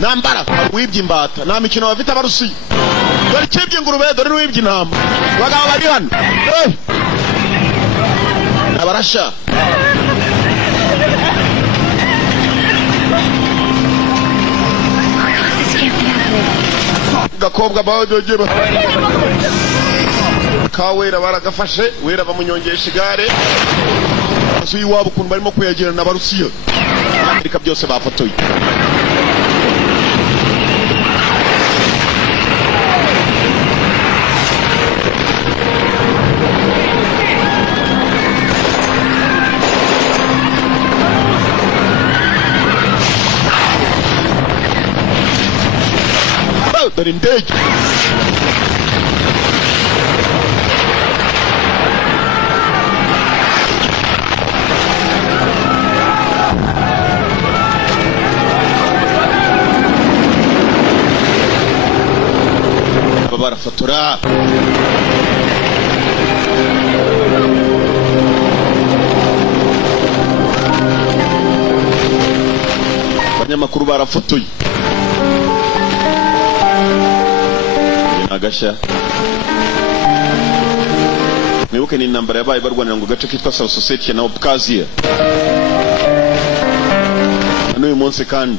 nambara wibye imbata nta mikino bafite abarusiya dore ikibye ingurube dore n'uwibye intama abagabo bari hano abarasha gakobwa badoje kawera baragafashe wera bamunyongesha igare aso yiwabo kuntu barimo kuyegerana n'abarusiya Amerika byose bafotoye dore indege barafotora abanyamakuru barafotoye agasha mwibuke ni intambara yabaye barwanira ngo gace kitwa South Ossetia na Abkhazia n'uyu munsi kandi